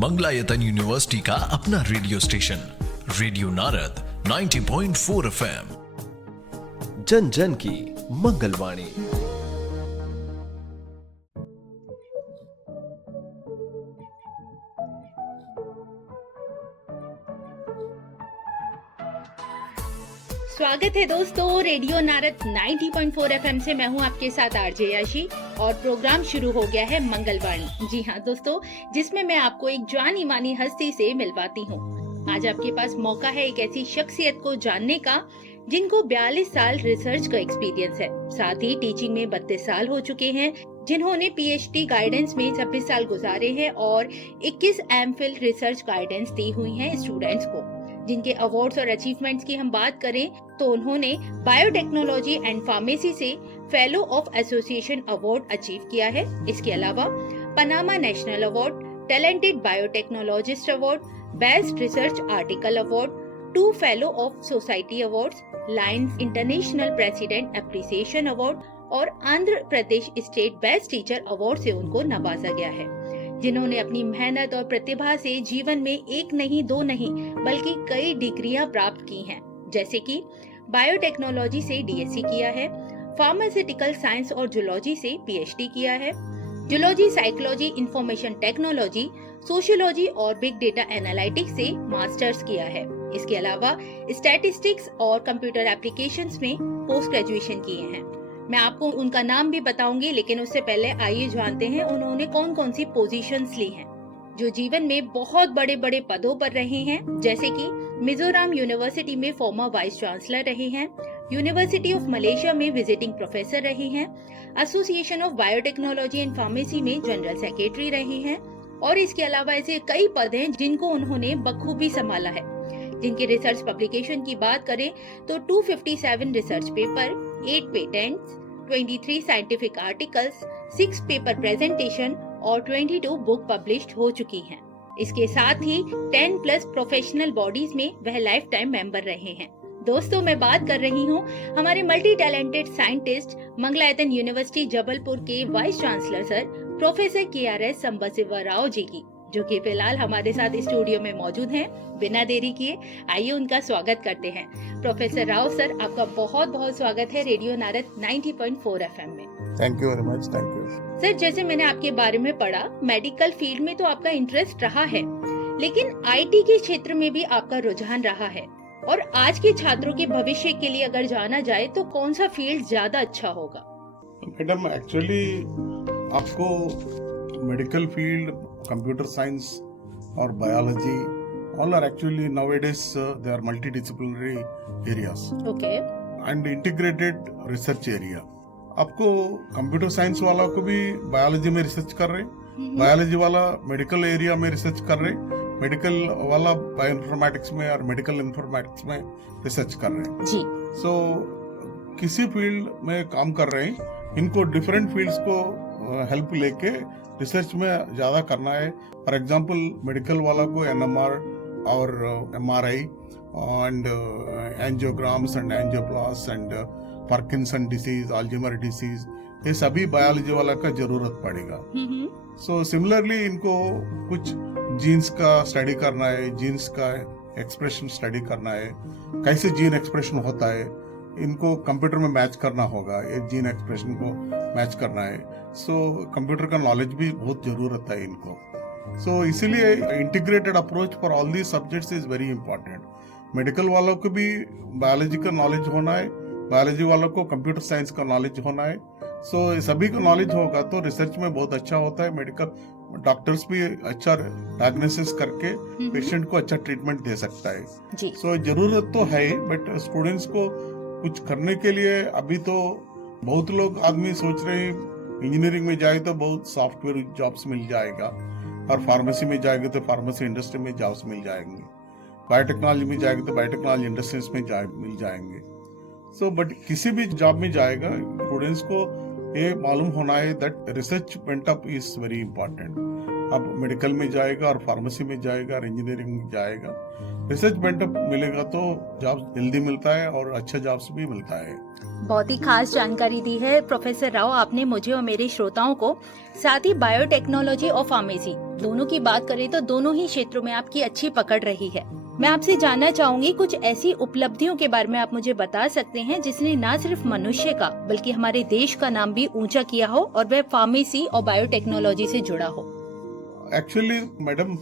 Mangalayatan university का अपना radio station radio Narad 90.4 FM, जन जन की मंगलवाणी। स्वागत है दोस्तों, रेडियो नारद 90.4 FM से मैं हूं आपके साथ आरजे याशी और प्रोग्राम शुरू हो गया है मंगलवाणी। जी हाँ दोस्तों, जिसमें मैं आपको एक जानी मानी हस्ती से मिलवाती हूँ। आज आपके पास मौका है एक ऐसी शख्सियत को जानने का जिनको 42 साल रिसर्च का एक्सपीरियंस है, साथ ही टीचिंग में 32 साल हो चुके हैं, जिन्होंने PhD गाइडेंस में 26 साल गुजारे हैं और 21 MPhil रिसर्च गाइडेंस दी हुई है स्टूडेंट्स को। जिनके अवार्ड्स और अचीवमेंट्स की हम बात करें तो उन्होंने बायोटेक्नोलॉजी एंड फार्मेसी से fellow of association award achieve किया है। इसके अलावा Panama national award, talented biotechnologist award, best research article award, 2 fellow of society awards, Lions international president appreciation award और Andhra Pradesh state best teacher award से उनको नवाजा गया है। जिन्होंने अपनी मेहनत और प्रतिभा से जीवन में एक नहीं दो नहीं बल्कि कई डिग्रियां प्राप्त की हैं, जैसे कि बायोटेक्नोलॉजी से DSc किया है, फार्मास्यूटिकल साइंस और जूलॉजी से PhD किया है, zoology, psychology, information technology, sociology और बिग डेटा एनालिटिक्स से मास्टर्स किया है। इसके अलावा स्टैटिस्टिक्स और कंप्यूटर एप्लीकेशंस में पोस्ट ग्रेजुएशन किए हैं। मैं आपको उनका नाम भी बताऊंगी, लेकिन उससे पहले आइए जानते हैं उन्होंने कौन कौन सी पोजीशंस ली हैं, जो जीवन में बहुत बड़े बड़े पदों पर रहे हैं, जैसे कि मिजोरम यूनिवर्सिटी में फॉर्मर वाइस चांसलर रहे हैं, यूनिवर्सिटी ऑफ मलेशिया में विजिटिंग प्रोफेसर रहे हैं, association of biotechnology and pharmacy में जनरल सेक्रेटरी रहे हैं और इसके अलावा ऐसे कई पद हैं जिनको उन्होंने बखूबी संभाला है। जिनके रिसर्च पब्लिकेशन की बात करें तो 257 research paper, 8 patents, 23 scientific articles, 6 paper presentation और 22 बुक पब्लिश्ड हो चुकी हैं। इसके साथ ही 10+ प्रोफेशनल बॉडीज में वह लाइफ टाइम मेंबर रहे हैं। दोस्तों, मैं बात कर रही हूँ हमारे multi talented scientist Mangalayatan university Jabalpur के vice chancellor sir professor KRS Sambasiva Rao ji की, जो कि फिलहाल हमारे साथ स्टूडियो में मौजूद हैं। बिना देरी किए आइए उनका स्वागत करते हैं। प्रोफेसर राव सर, आपका बहुत बहुत स्वागत है रेडियो नारद 90.4 FM में। Thank you very much, thank you sir. जैसे मैंने आपके बारे में पढ़ा, मेडिकल फील्ड में तो आपका इंटरेस्ट रहा है, लेकिन IT के क्षेत्र में भी आपका रुझान रहा है। और आज के छात्रों के भविष्य के लिए अगर जाना जाए तो कौन सा फील्ड ज्यादा अच्छा होगा? मैडम, एक्चुअली आपको मेडिकल फील्ड, कंप्यूटर साइंस और biology, all are actually nowadays they are multidisciplinary areas. Okay. And integrated research area. आपको कंप्यूटर साइंस वाला को भी बायोलॉजी में रिसर्च कर रहे, बायोलॉजी वाला मेडिकल एरिया में रिसर्च कर रहे, मेडिकल वाला बायोइन्फॉर्मेटिक्स में और मेडिकल इन्फॉर्मेटिक्स में रिसर्च कर रहे जी। सो किसी फील्ड में काम कर रहे हैं, इनको डिफरेंट फील्ड्स को हेल्प लेके रिसर्च में ज्यादा करना है। फॉर एग्जांपल, मेडिकल वाला को NMR और MRI and angiograms and angioplast and Parkinson disease, Alzheimer disease, ये सभी बायोलॉजी वाला का जरूरत पड़ेगा। सो सिमिलरली इनको कुछ जीन्स का स्टडी करना है, जीन्स का एक्सप्रेशन स्टडी करना है, कैसे जीन एक्सप्रेशन होता है, इनको कंप्यूटर में मैच करना होगा, ये जीन एक्सप्रेशन को मैच करना है। सो कंप्यूटर का नॉलेज भी बहुत जरूरत है इनको। सो इसीलिए integrated approach for all these subjects is very important. Medical वालों को भी बायोलॉजी का नॉलेज होना है, बायोलॉजी वालों को कंप्यूटर साइंस का नॉलेज होना है। सो सभी का नॉलेज होगा तो रिसर्च में बहुत अच्छा होता है। मेडिकल डॉक्टर्स भी अच्छा डायग्नोसिस करके पेशेंट को अच्छा ट्रीटमेंट दे सकता है। सो जरूरत तो है, बट स्टूडेंट्स को कुछ करने के लिए अभी तो बहुत लोग आदमी सोच रहे हैं इंजीनियरिंग में जाए तो बहुत सॉफ्टवेयर जॉब्स मिल जाएगा, और फार्मेसी में जाएंगे तो फार्मेसी इंडस्ट्री में जॉब्स मिल जाएंगे, बायोटेक्नोलॉजी में जाएंगे तो बायोटेक्नोलॉजी इंडस्ट्रीज में मिल जाएंगे। सो बट किसी भी जॉब में जाएगा, स्टूडेंट्स को ये मालूम होना है that research went up is very important. अब मेडिकल में जाएगा और फार्मेसी में जाएगा और इंजीनियरिंग में जाएगा, रिसर्च वेंट अप मिलेगा तो जॉब जल्दी मिलता है और अच्छा जॉब्स भी मिलता है। बहुत ही खास जानकारी दी है प्रोफेसर राव आपने मुझे और मेरे श्रोताओं को। साथ ही बायोटेक्नोलॉजी और फार्मेसी दोनों की बात करें तो दोनों ही क्षेत्रों में आपकी अच्छी पकड़ रही है। मैं आपसे जानना चाहूंगी कुछ ऐसी उपलब्धियों के बारे में आप मुझे बता सकते हैं जिसने न सिर्फ मनुष्य का बल्कि हमारे देश का नाम भी ऊंचा किया हो और वह फार्मेसी और बायोटेक्नोलॉजी से जुड़ा हो। एक्चुअली मैडम,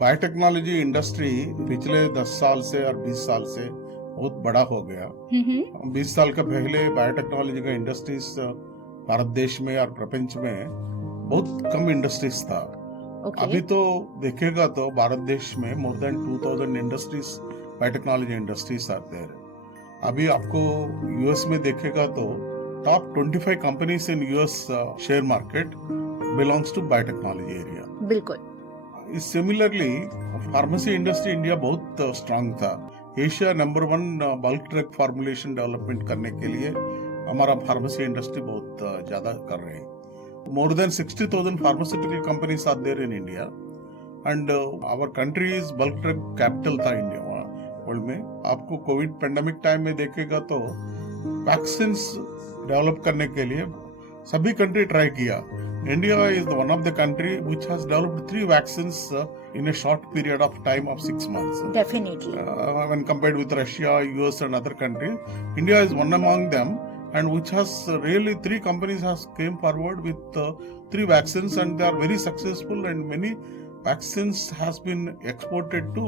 बायोटेक्नोलॉजी इंडस्ट्री पिछले 10 साल से और 20 साल से बहुत बड़ा हो गया। 20 साल का पहले बायोटेक्नोलॉजी का इंडस्ट्रीज भारत देश में और प्रपंच में बहुत कम इंडस्ट्रीज था। अभी तो देखेगा तो भारत देश में more than 2000 industries, biotechnology industries आते हैं। अभी आपको यूएस में देखेगा तो top 25 companies in US share market belongs to biotechnology area. बिल्कुल। सिमिलरली फार्मेसी इंडस्ट्री इंडिया बहुत स्ट्रांग था। Asia number 1 bulk drug formulation development करने के लिए हमारा फार्मेसी इंडस्ट्री बहुत ज्यादा कर रहे हैं। More than 60,000 pharmaceutical companies are there in India, and our country is bulk drug capital था इंडिया वर्ल्ड में। आपको कोविड पेंडेमिक टाइम में देखेगा तो वैक्सीन्स डेवलप करने के लिए सभी कंट्री ट्राई किया। India is one of the country which has developed 3 vaccines in a short period of time of 6 months. Definitely. When compared with Russia, US and other countries, India is one among them, and which has really 3 companies has came forward with 3 vaccines, and they are very successful, and many vaccines has been exported to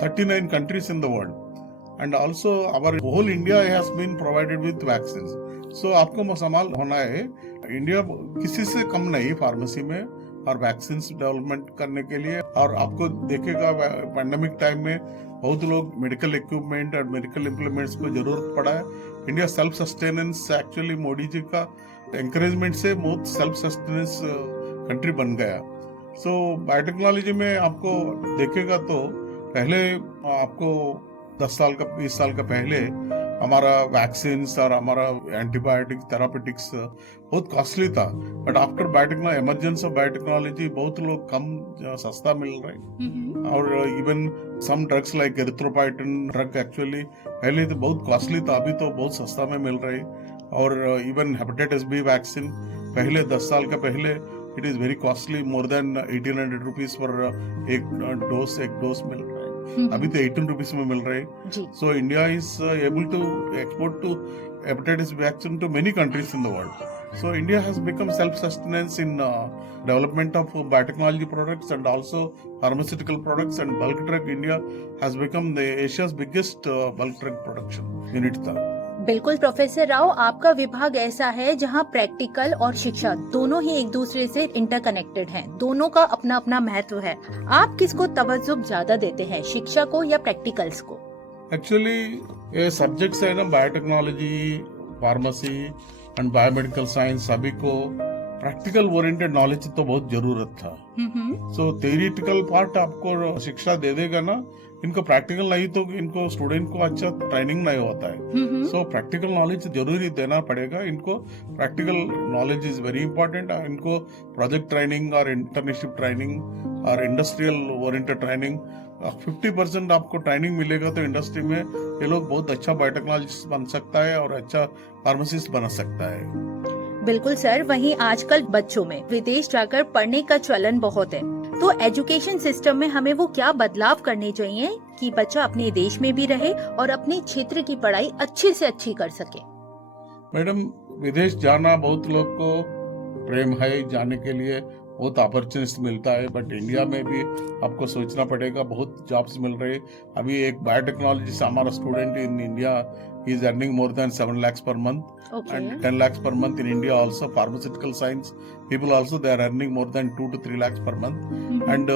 39 countries in the world, and also our whole India has been provided with vaccines. So आपको संभाल होना है, India किसी से कम नहीं pharmacy में और vaccine development करने के लिए। और आपको देखेगा पैंडेमिक टाइम में बहुत लोग मेडिकल इक्विपमेंट और मेडिकल इम्प्लीमेंट्स को जरूरत पड़ा है। India self sustenance, actually Modi ji का एंकरेजमेंट से बहुत सेल्फ सस्टेनेंस कंट्री बन गया। सो बायोटेक्नोलॉजी में आपको देखेगा तो पहले आपको 10 साल का 20 साल का पहले हमारा वैक्सीन्स और हमारा एंटीबायोटिक थेरापेटिक्स बहुत कॉस्टली था, but after biotechnology, emergence of biotechnology बहुत लोग कम सस्ता मिल रहे हैं। और even some drugs like erythropoietin drug actually पहले तो बहुत कॉस्टली था, अभी तो बहुत सस्ता में मिल रही। और इवन हेपेटाइटिस बी वैक्सीन पहले 10 साल का पहले it is very costly, more than 1800 rupees per एक डोज मिल रहा है। अभी तो 18 रुपीज में मिल रहे हैं। So India is able to export to hepatitis vaccine to many countries in the world. So India has become self-sustenance in development of biotechnology products and also pharmaceutical products, and bulk drug India has become the Asia's biggest bulk drug production unit था। बिल्कुल professor Rao, आपका विभाग ऐसा है जहां practical और शिक्षा दोनों ही एक दूसरे से इंटरकनेक्टेड हैं, दोनों का अपना अपना महत्व है। आप किसको तवज्जो ज्यादा देते हैं, शिक्षा को या प्रैक्टिकल्स को? एक्चुअली ये सब्जेक्ट्स है ना, biotechnology, pharmacy and biomedical science, सभी को प्रैक्टिकल ओरिएंटेड नॉलेज तो बहुत जरूरत था। सो थ्योरेटिकल पार्ट आपको शिक्षा दे देगा ना, इनको प्रैक्टिकल नहीं तो इनको स्टूडेंट को अच्छा ट्रेनिंग नहीं होता है। सो प्रैक्टिकल नॉलेज जरूरी देना पड़ेगा इनको। Practical knowledge is very important. इनको प्रोजेक्ट ट्रेनिंग और इंटर्नशिप ट्रेनिंग और इंडस्ट्रियल ओरिएंटेड ट्रेनिंग 50% आपको ट्रेनिंग मिलेगा तो इंडस्ट्री में ये लोग बहुत अच्छा बायोटेक्नोलॉजिस्ट बन सकता है और अच्छा फार्मासिस्ट बन सकता है। बिल्कुल सर, वहीं आजकल बच्चों में विदेश जाकर पढ़ने का चलन बहुत है, तो एजुकेशन सिस्टम में हमें वो क्या बदलाव करने चाहिए कि बच्चा अपने देश में भी रहे और अपने क्षेत्र की पढ़ाई अच्छी से अच्छी कर सके? मैडम, विदेश जाना बहुत लोग को प्रेम है, जाने के लिए बहुत अपॉर्चुनिटी मिलता है, बट इंडिया में भी आपको सोचना पड़ेगा, बहुत जॉब्स मिल रहे। अभी एक बायोटेक्नोलॉजी से हमारा student in India is earning more than 7 lakhs per month, and 10 lakhs per month in India also. Pharmaceutical science people also, they are earning more than 2 to 3 lakhs per month, and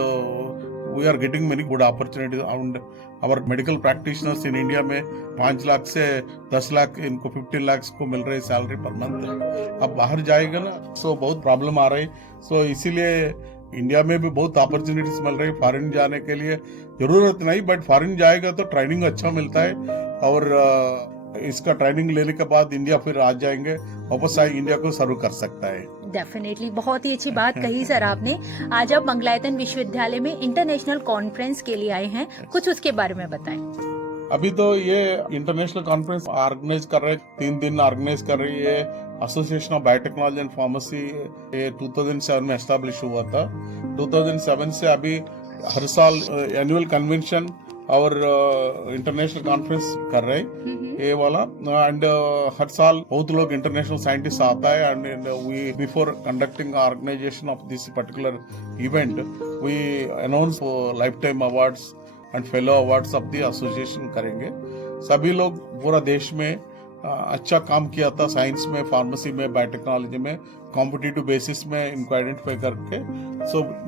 we are getting many good opportunities. And our medical practitioners in India में 5 लाख से 10 लाख, इनको 15 lakhs को मिल रही salary per month. अब बाहर जाएगा ना, सो बहुत प्रॉब्लम आ रही। सो इसीलिए इंडिया में भी बहुत अपॉर्चुनिटीज मिल रही। फॉरेन जाने के लिए जरूरत नहीं, बट फॉरेन जाएगा तो ट्रेनिंग अच्छा मिलता है, और इसका ट्रेनिंग लेने के बाद इंडिया फिर आ जाएंगे वापस आए, इंडिया को सर्व कर सकता है। डेफिनेटली, बहुत ही अच्छी बात कही सर आपने। आज आप मंगलायतन विश्वविद्यालय में इंटरनेशनल कॉन्फ्रेंस के लिए आए हैं, कुछ उसके बारे में बताएं। अभी तो ये इंटरनेशनल कॉन्फ्रेंस ऑर्गेनाइज कर रहे, 3 दिन ऑर्गेनाइज कर रही है। Association of biotechnology and pharmacy ये 2007 में एस्टैब्लिश हुआ था। 2007 से अभी हर साल एनुअल कन्वेंशन और इंटरनेशनल कॉन्फ्रेंस कर रहे हैं ये वाला, एंड हर साल बहुत लोग इंटरनेशनल साइंटिस्ट आता है, and we before conducting organisation of this particular event we announce life time awards and fellow awards of the association करेंगे। सभी लोग पूरा देश में अच्छा काम किया था साइंस में, फार्मेसी में, बायोटेक्नोलॉजी में, कॉम्पिटिटिव बेसिस में इनको आइडेंटिफाई करके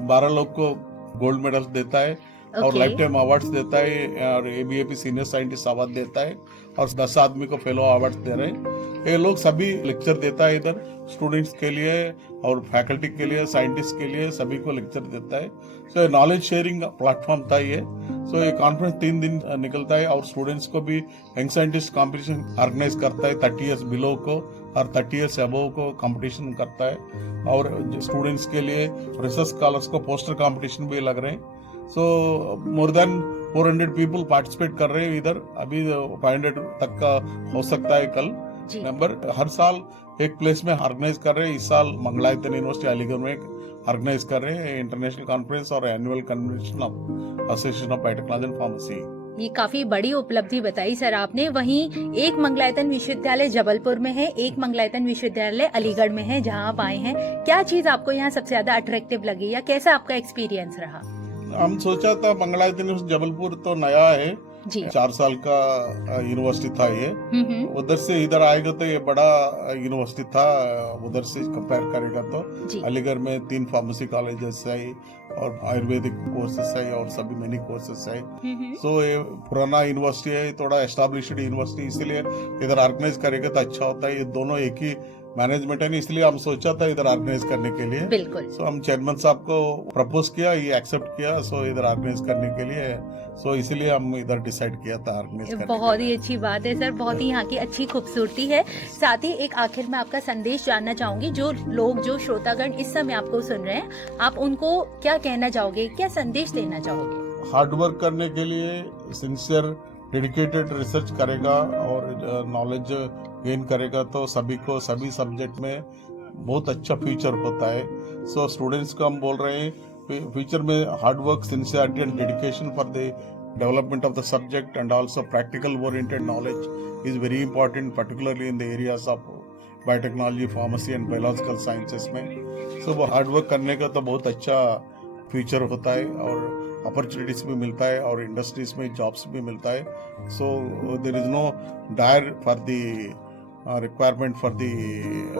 12 लोग को गोल्ड मेडल देता है और लाइफ टाइम अवार्ड्स देता है, और ABAP सीनियर साइंटिस्ट अवार्ड देता है, और 10 आदमी को फेलो अवार्ड्स दे रहे हैं। ये लोग सभी लेक्चर देता है इधर स्टूडेंट्स के लिए और फैकल्टी के लिए, साइंटिस्ट के लिए, सभी को लेक्चर देता है। सो नॉलेज शेयरिंग प्लेटफॉर्म था ये। सो ये कॉन्फ्रेंस 3 दिन निकलता है और स्टूडेंट्स को भी यंग साइंटिस्ट कंपटीशन ऑर्गेनाइज करता है। 30 इयर्स बिलो को और 30 इयर्स अबव को कंपटीशन करता है, और स्टूडेंट्स के लिए रिसर्च स्कॉलर्स को पोस्टर कंपटीशन भी लग रहे हैं। सो मोर देन 400 पीपल पार्टिसिपेट कर रहे हैं इधर। अभी 500 तक का हो सकता है कल नंबर। हर साल एक प्लेस में ऑर्गेनाइज कर रहे हैं। इस साल मंगलायतन यूनिवर्सिटी अलीगढ़ में ऑर्गेनाइज कर रहे हैं इंटरनेशनल कॉन्फ्रेंस और annual convention of association of biotechnology and pharmacy. ये काफी बड़ी उपलब्धि बताई सर आपने। वहीं एक मंगलायतन विश्वविद्यालय जबलपुर में है, एक मंगलायतन विश्वविद्यालय अलीगढ़ में है जहां आप आए हैं। क्या चीज आपको यहाँ सबसे ज्यादा अट्रैक्टिव लगी या कैसा आपका एक्सपीरियंस रहा? हम सोचा था मंगलायतन यूनिवर्सिटी जबलपुर तो नया है जी, 4 साल का यूनिवर्सिटी था ये। उधर से इधर आएगा तो ये बड़ा यूनिवर्सिटी था, उधर से कंपेयर करेगा तो अलीगढ़ में 3 फार्मेसी कॉलेजेस है और आयुर्वेदिक कोर्सेस है और सभी मेनी कोर्सेस है। सो ये पुराना यूनिवर्सिटी है, थोड़ा एस्टेब्लिश्ड यूनिवर्सिटी, इसलिए इधर ऑर्गेनाइज करेगा तो अच्छा होता है। ये दोनों एक ही मैनेजमेंट है ना, इसलिए हम सोचा था इधर ऑर्गेनाइज करने के लिए। बिल्कुल। सो हम चेयरमैन साहब को प्रपोज किया, ये एक्सेप्ट किया, सो इधर ऑर्गेनाइज करने के लिए। सो इसलिए हम इधर डिसाइड किया था ऑर्गेनाइज करने। बहुत ही अच्छी बात है सर, बहुत ही यहाँ की अच्छी खूबसूरती है। साथ ही एक आखिर में आपका संदेश जानना चाहूंगी, जो लोग, जो श्रोतागण इस समय आपको सुन रहे हैं, आप उनको क्या कहना चाहोगे, क्या संदेश देना चाहोगे? हार्ड वर्क करने के लिए, सिंसियर डेडिकेटेड रिसर्च करेगा और नॉलेज गेन करेगा तो सभी को सभी सब्जेक्ट में बहुत अच्छा फ्यूचर होता है। सो स्टूडेंट्स को हम बोल रहे हैं फ्यूचर में hard work, sincerity and dedication for the development of the subject and also practical oriented knowledge is very important, particularly in the areas of biotechnology, pharmacy and biological sciences में। सो वो hard work करने का तो बहुत अच्छा future होता है और अपॉर्चुनिटीज भी मिलता है और इंडस्ट्रीज में जॉब्स भी मिलता है। So there is no dire for the requirement for the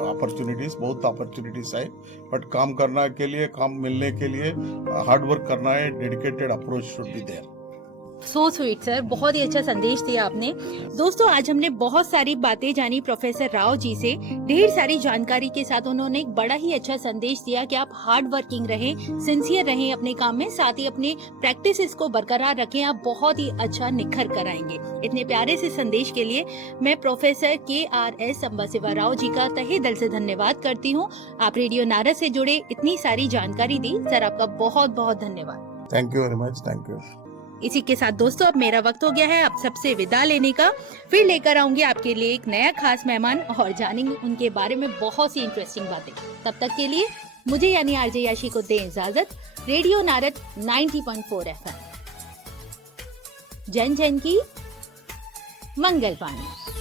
opportunities, बहुत अपॉर्चुनिटीज है, बट काम करने के लिए, काम मिलने के लिए हार्ड वर्क करना है, dedicated approach should be there. So sweet sir, बहुत ही अच्छा संदेश दिया आपने। दोस्तों, आज हमने बहुत सारी बातें जानी प्रोफेसर राव जी से, ढेर सारी जानकारी के साथ उन्होंने एक बड़ा ही अच्छा संदेश दिया कि आप हार्ड वर्किंग रहें, सिंसियर रहें अपने काम में, साथ ही अपने प्रैक्टिसेस को बरकरार रखें, आप बहुत ही अच्छा निखर कर आएंगे। इतने प्यारे से संदेश के लिए मैं प्रोफेसर KRS संबाशिवा राव जी का तहे दिल से धन्यवाद करती हूँ। आप रेडियो नारद से जुड़े इतनी सारी जानकारी दी, सर आपका बहुत बहुत धन्यवाद। Thank you very much, thank you. इसी के साथ दोस्तों, अब मेरा वक्त हो गया है आप सबसे विदा लेने का। फिर लेकर आऊंगी आपके लिए एक नया खास मेहमान और जानेंगे उनके बारे में बहुत सी इंटरेस्टिंग बातें। तब तक के लिए मुझे यानी आरजे याशी को दें इजाजत। रेडियो नारद 90.4 FM, जन जन की मंगलवाणी।